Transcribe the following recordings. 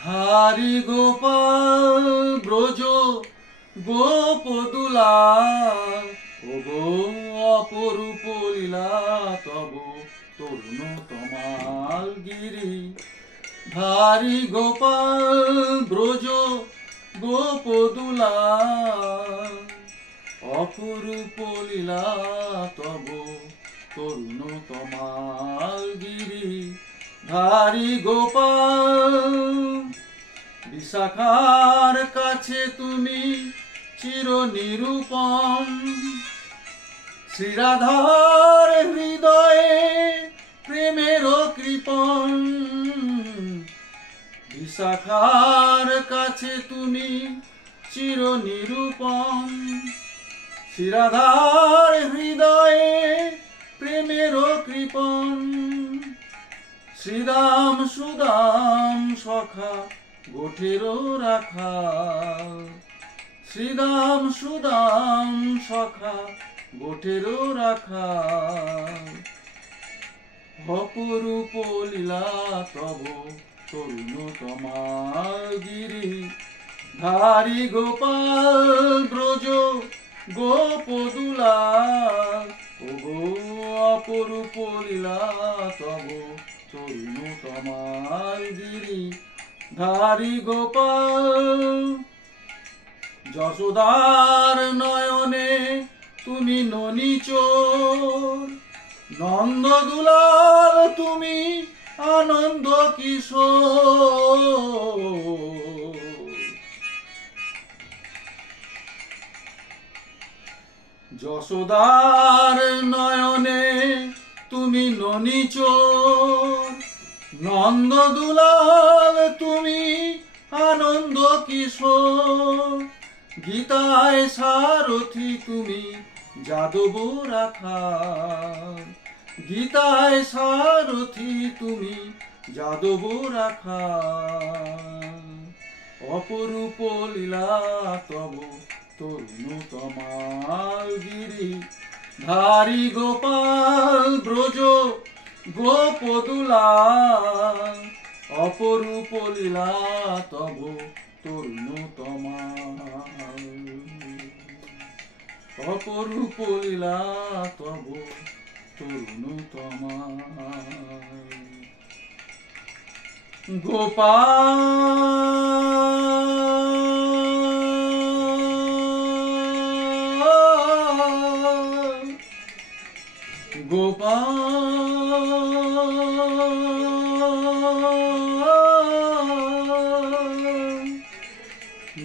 ধারি গোপাল ব্রজ গোপদুলা ও গো অপরূপ লীলা তব তরুণ তমাল গিরি ধারি গোপাল ব্রজ গোপদুলা অপরূপ লীলা তব তরুণ তমাল গিরি ধারি গোপাল বিশাখার কাছে তুমি চির নিরূপম শ্রীরাধার হৃদয়ে প্রেমের কৃপণ বিশাখার কাছে তুমি চির নিরূপম শ্রীরাধার হৃদয়ে প্রেমের কৃপণ শ্রীরাম সুদাম সখা গোঠের রাখা শ্রীরাম সুদাম সখা গোঠের রাখা অপরূপ লীলা তব তরুণ তমাল গিরি ধারি গোপাল ব্রজ গোপদুলা ও গো অপরূপ লীলা তব তরুণ তমাল গিরি ধারি গোপাল যশোদার নয়নে তুমি ননি চোর নন্দ দুলাল তুমি আনন্দ কিশোর যশোদার নয়নে তুমি ননি চোর নন্দ দুলাল তুমি আনন্দ কিশোর গীতায় সারথি তুমি যাদব রাখা গীতায় সারথি তুমি যাদব রাখা অপরূপ লীলা তব তরুণ তমাল গিরি ধারি গোপাল ব্রজ গোপদুলা অপরূপ লীলা তব তরুণ তমাল অপরূপ লীলা তব তরুণ তমাল গোপাল গোপাল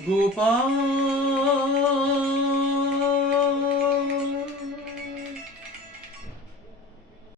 গোপাল